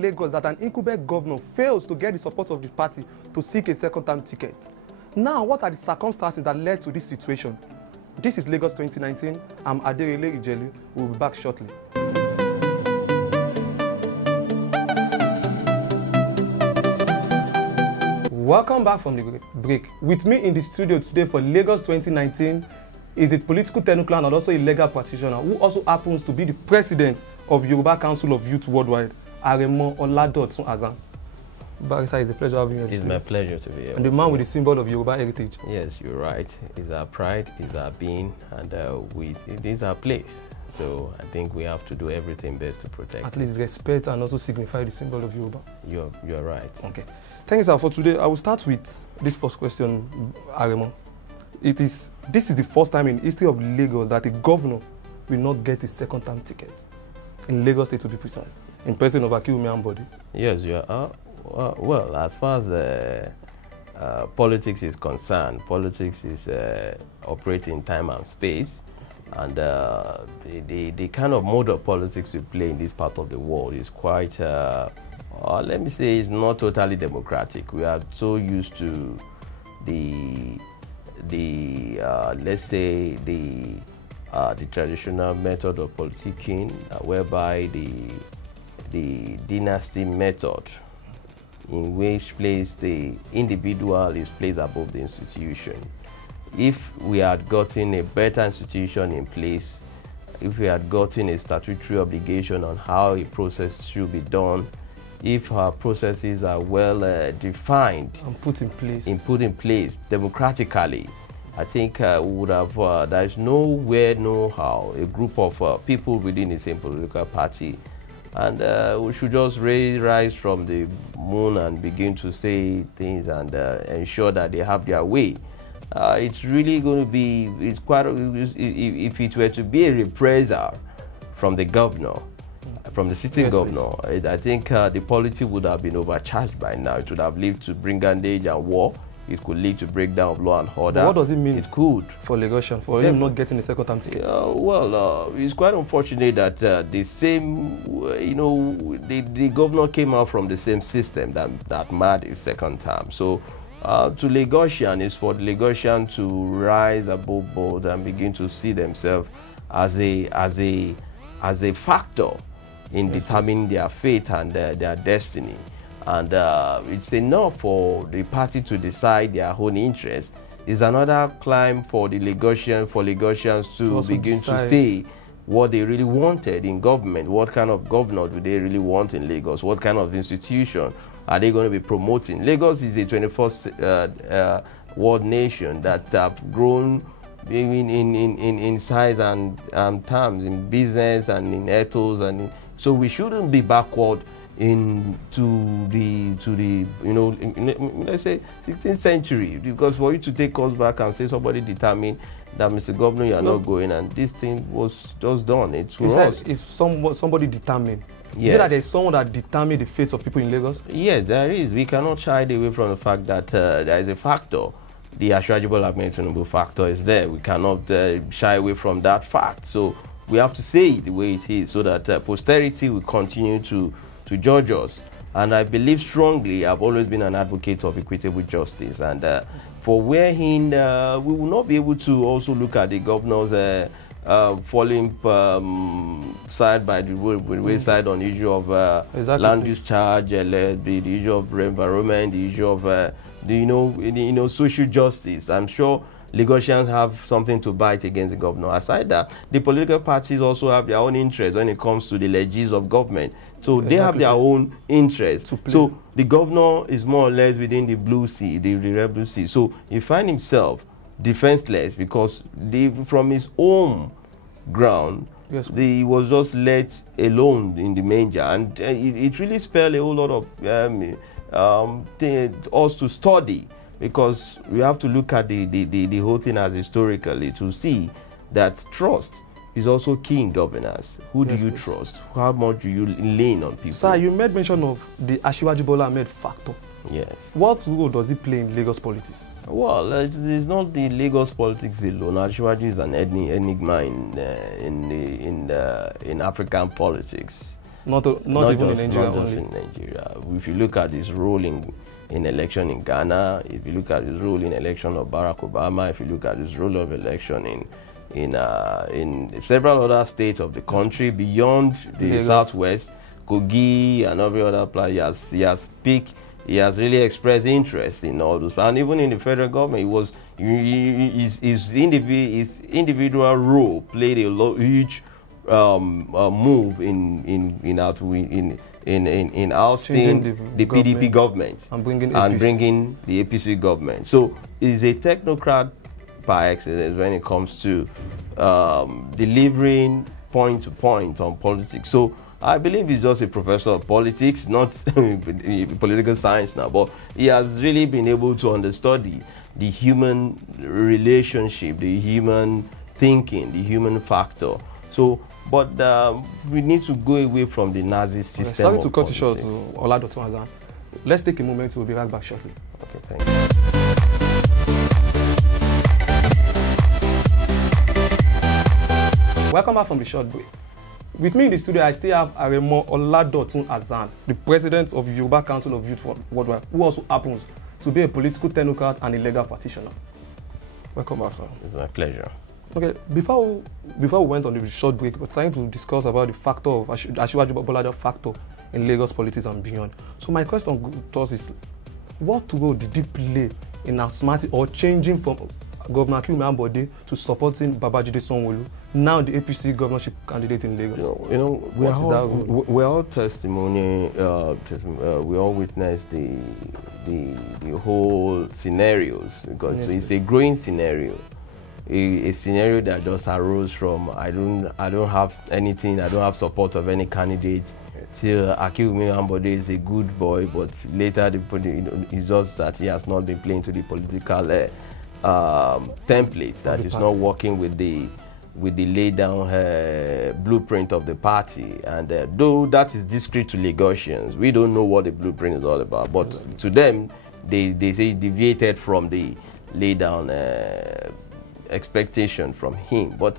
Lagos that an incumbent governor fails to get the support of the party to seek a second-term ticket. Now, what are the circumstances that led to this situation? This is Lagos 2019. I'm Aderele Ijelu. We'll be back shortly. Welcome back from the break. With me in the studio today for Lagos 2019 is a political technocrat and also a legal practitioner who also happens to be the president of Yoruba Council of Youth Worldwide, Aremo Oladotun Hassan. Barrister, it's a pleasure having you here. It's my pleasure to be here. And the man with the symbol of Yoruba heritage. Yes, you're right. It's our pride, it's our being, and it is our place. So I think we have to do everything best to protect At least respect and also signify the symbol of Yoruba. You're right. Okay. Thanks, sir. For today, I will start with this first question, Aremo. This is the first time in history of Lagos that a governor will not get a second-term ticket. In Lagos State, to be precise. In person of Akiwumi Ambode. Yes, you are. Well, as far as politics is concerned, politics is operating in time and space. And the kind of mode of politics we play in this part of the world is quite, let me say, it's not totally democratic. We are so used to let's say the traditional method of politicking, whereby the dynasty method, in which place the individual is placed above the institution. If we had gotten a better institution in place, if we had gotten a statutory obligation on how a process should be done, if our processes are well defined and put in place democratically, I think we would have, there is nowhere, no how, a group of people within the same political party, and we should just rise from the moon and begin to say things and ensure that they have their way. It's really going to be, it's quite, if it were to be a reprisal from the governor, from the sitting governor, I think the polity would have been overcharged by now. It would have led to brigandage and war. It could lead to breakdown of law and order. But what does it mean? It could. For Lagosian, for him not getting a second-term ticket? Well, it's quite unfortunate that the same, the governor came out from the same system that made his second term. So to Lagosian, is for the Lagosian to rise above board and begin to see themselves as a factor in determining their fate and their destiny. And it's enough for the party to decide their own interests. It's another climb for the Lagosians to begin to say what they really wanted in government. What kind of governor do they really want in Lagos? What kind of institution are they going to be promoting? Lagos is a 21st world nation that have grown in size and terms, in business and in ethos, and so we shouldn't be backward to the let's say 16th century, because for you to take us back and say somebody determined that, Mr. Governor, you are not going, and this thing was just done. It's us. If somebody determined, yes. Is it that there's someone that determines the fates of people in Lagos? Yes, there is. We cannot shy away from the fact that there is a factor. The Ashwajibola Ahmed Tinubu factor is there. We cannot shy away from that fact. So we have to say it the way it is, so that posterity will continue to judge us. And I believe strongly, I've always been an advocate of equitable justice, and for wherein we will not be able to also look at the governor's falling side by the wayside on the issue of land use charge, the issue of environment, the issue of social justice. I'm sure Lagosians have something to bite against the governor. Aside that, the political parties also have their own interests when it comes to the legis of government. So they have their own interests. So the governor is more or less within the blue sea, the red blue sea. So he finds himself defenseless because from his home ground, yes, he was just let alone in the manger. And it really spelled a whole lot of us to study, because we have to look at the whole thing as historically to see that trust is also key in governance. Who do you trust? How much do you lean on people? Sir, you made mention of the Asiwaju Ahmed factor. Yes. What role does it play in Lagos politics? Well, it's not the Lagos politics alone. Asiwaju is an enigma in African politics. Not even in Nigeria not just only. in Nigeria. If you look at his role in election in Ghana, if you look at his role in election of Barack Obama, if you look at his role of election in several other states of the country beyond the Southwest, Kogi and every other place, he has really expressed interest in all those. And even in the federal government, his individual role played a huge move in ousting the PDP government and bringing the APC government. So he's a technocrat par excellence when it comes to delivering point to point on politics. So I believe he's just a professor of politics, not political science now, but he has really been able to understudy the human relationship, the human thinking, the human factor. So, but we need to go away from the Nazi system. Sorry to cut you short, Oladotun Hassan. Let's take a moment, we'll be right back shortly. Okay, thank you. Welcome back from the short break. With me in the studio, I still have Aremo Oladotun Hassan, the president of Yoruba Council of Youth Worldwide, who also happens to be a political technocrat and a legal practitioner. Welcome back, sir. It's my pleasure. Okay, before we went on the short break, we're trying to discuss about the factor of Asiwaju Babalaja factor in Lagos politics and beyond. So my question to us is, what role did he play in asthmatic or changing from Governor Akinwumi Ambode to supporting Babajide Sanwo-Olu, now the APC governorship candidate in Lagos? We all testimony. We all witness the whole scenarios, because it's a growing scenario, a scenario that just arose from I don't have anything, I don't have support of any candidate, till Akinwumi Ambode is a good boy, but later it's just that he has not been playing to the political template, that is not working with the laid down blueprint of the party. And though that is discreet to Lagosians, we don't know what the blueprint is all about, but to them they say deviated from the laid down expectation from him. But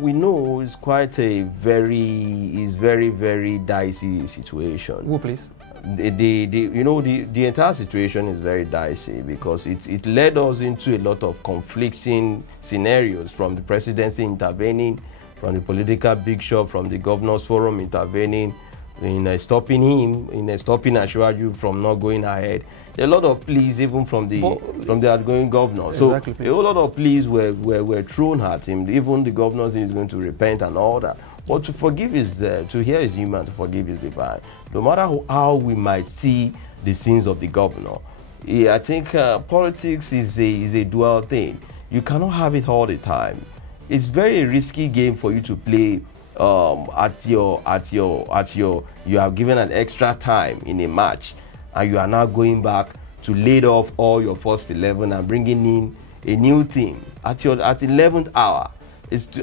we know it's quite a very dicey situation. Who, please? The entire situation is very dicey, because it led us into a lot of conflicting scenarios, from the presidency intervening, from the political big shop, from the governors forum intervening in stopping him, in stopping Asiwaju from not going ahead. There are a lot of pleas even from the outgoing governor. Exactly, so a whole lot of pleas were thrown at him. Even the governor is going to repent and all that. But to forgive is to hear is human, to forgive is divine. No matter how we might see the sins of the governor, I think politics is a dual thing. You cannot have it all the time. It's very risky game for you to play. You are given an extra time in a match, and you are now going back to lay off all your first 11 and bringing in a new team at 11th hour.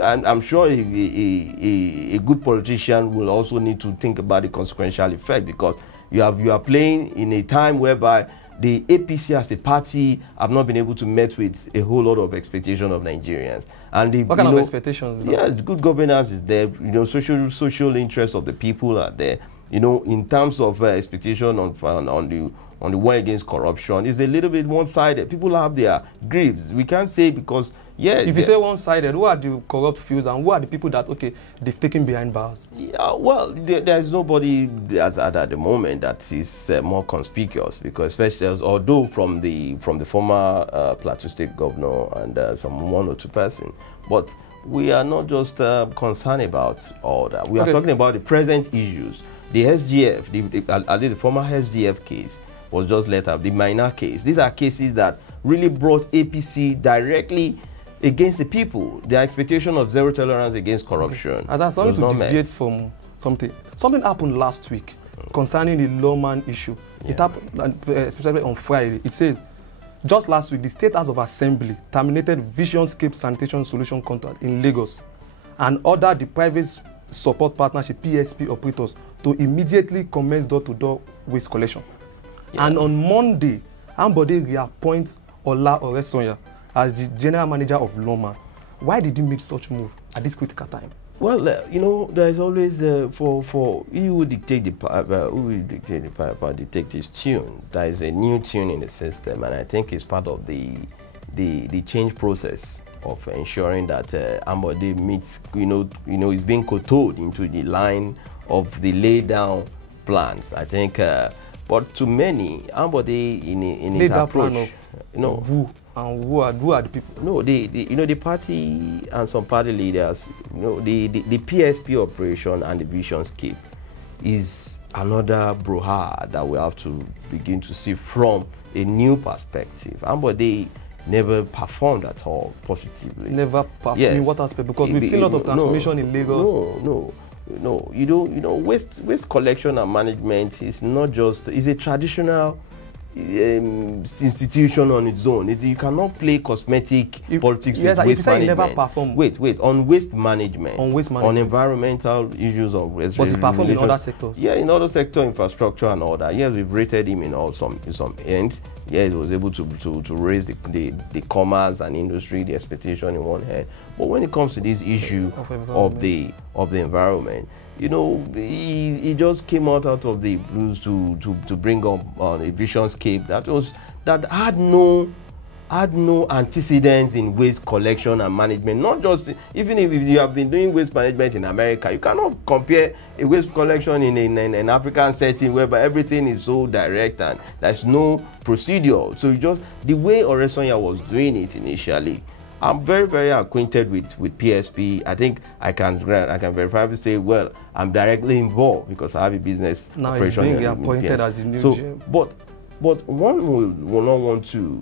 I'm sure a good politician will also need to think about the consequential effect, because you are playing in a time whereby the APC as a party have not been able to meet with a whole lot of expectation of Nigerians. And what kind of expectations? Yeah, good governance is there. Social interest of the people are there. In terms of expectation on the war against corruption, is a little bit one-sided. People have their griefs. We can't say, because if you say one-sided, who are the corrupt fews and who are the people that they've taken behind bars? Yeah, well, there's nobody at the moment that is more conspicuous, because especially although from the former Plateau State governor and some one or two person, but we are not just concerned about all that. We are talking about the present issues. The SGF, at least the former SGF case was just let up. The minor case. These are cases that really brought APC directly against the people. The expectation of zero tolerance against corruption. As I started to deviate from something happened last week concerning the lawman issue. It happened especially on Friday. It says, just last week, the State House of Assembly terminated Visionscape Sanitation Solution contract in Lagos and ordered the private support partnership PSP operators to immediately commence door-to-door waste collection. And on Monday, Ambode reappoints Ola Oresonya as the general manager of Loma. Why did he make such move at this critical time? Well, you know, there is always for you who dictate dictate this tune. There is a new tune in the system, and I think it's part of the change process of ensuring that Ambode meets, is being kowtowed into the line of the laid down plans. I think, but to many, Ambode in his approach, who are the people? No, the party and some party leaders, the PSP operation and the visionscape is another brouhaha that we have to begin to see from a new perspective. Ambode never performed at all positively. Never performed. Yes. In what aspect? Because we've seen a lot of transformation in Lagos. No. Waste collection and management is not just, it's a traditional institution on its own. You cannot play cosmetic politics with waste management. Never perform. Wait, on waste management. On environmental issues of waste. But he performed in other sectors. Yeah, in other sector, infrastructure and all that. Yes, we've rated him in some end. Yeah, he was able to raise the commerce and industry, the expectation in one hand. But when it comes to this issue of the environment, he just came out of the blues to bring up a visionscape that had no antecedents in waste collection and management. Not just, even if you have been doing waste management in America, you cannot compare a waste collection in an African setting whereby everything is so direct and there's no procedure. So the way Oresanya was doing it initially, I'm very, very acquainted with PSP. I think I can verifiably say, well, I'm directly involved because I have a business operation. Now he's being appointed as the new GM. But one will not want to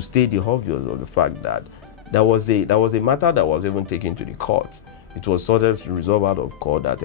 state the obvious of the fact that there was a matter that was even taken to the court. It was sort of resolved out of court that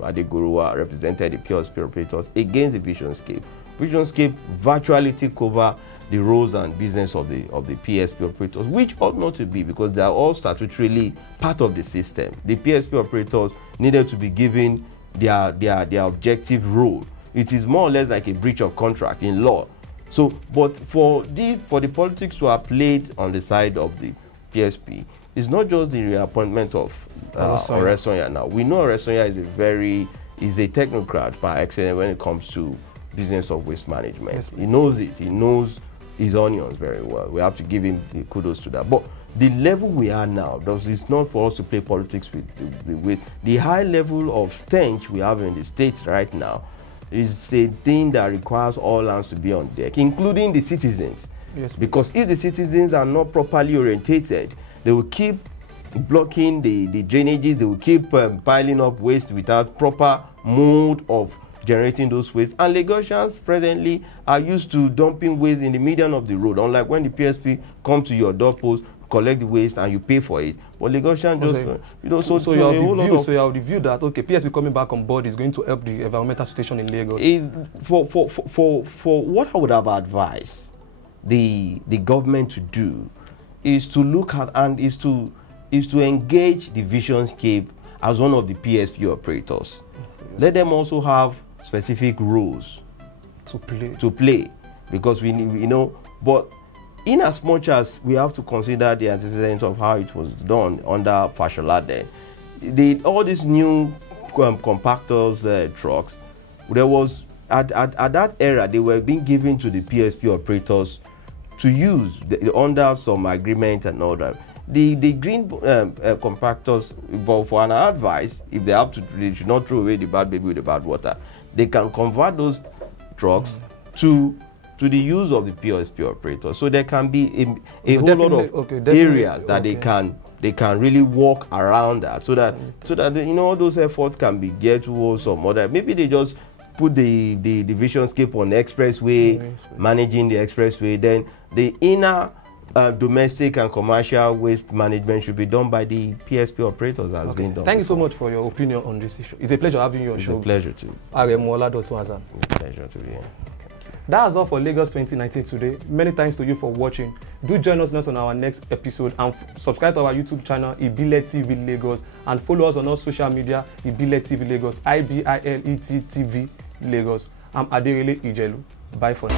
Adegurua represented the PSP operators against the visionscape. Visionscape virtually took over the roles and business of the PSP operators, which ought not to be, because they are all statutorily part of the system. The PSP operators needed to be given their objective role. It is more or less like a breach of contract in law. So, but for the politics to are played on the side of the PSP, it's not just the reappointment of Oresanya. Now we know Oresanya is a technocrat by excellence when it comes to business of waste management. Yes, he knows it. He knows his onions very well. We have to give him the kudos to that. But the level we are now, it's not for us to play politics with the high level of stench we have in the States right now. Is a thing that requires all hands to be on deck, including the citizens. Yes, because if the citizens are not properly orientated, they will keep blocking the drainages, they will keep piling up waste without proper mode of generating those waste. And Lagosians presently are used to dumping waste in the median of the road, unlike when the PSP come to your doorpost, collect the waste and you pay for it. But Lagosian just, so you have the view that, okay, PSP coming back on board is going to help the environmental situation in Lagos. For what I would have advised the government to do is to look at and is to engage the visionscape as one of the PSP operators. Yes. Let them also have specific rules to play, because but in as much as we have to consider the antecedents of how it was done under Fashola, all these new compactors trucks, there was at that era they were being given to the PSP operators to use under some agreement and all that. The green compactors, for an advice, if they should not throw away the bad baby with the bad water. They can convert those trucks to the use of the PSP operator. So there can be a whole lot of areas that they can really walk around that, so that all those efforts can be geared towards some other. Maybe they just put the visionscape on the expressway, managing the expressway. Then the inner domestic and commercial waste management should be done by the PSP operators as being done. Thank you so much for your opinion on this issue. It's a pleasure having you on the show. It's a pleasure too. Aremo, Oladotun, Hassan. It's a pleasure to be here. That's all for Lagos 2019 today. Many thanks to you for watching. Do join us next on our next episode and subscribe to our YouTube channel, Ibile TV Lagos, and follow us on all social media, Ibile TV Lagos, IBILET TV Lagos. I'm Aderele Ijelu. Bye for now.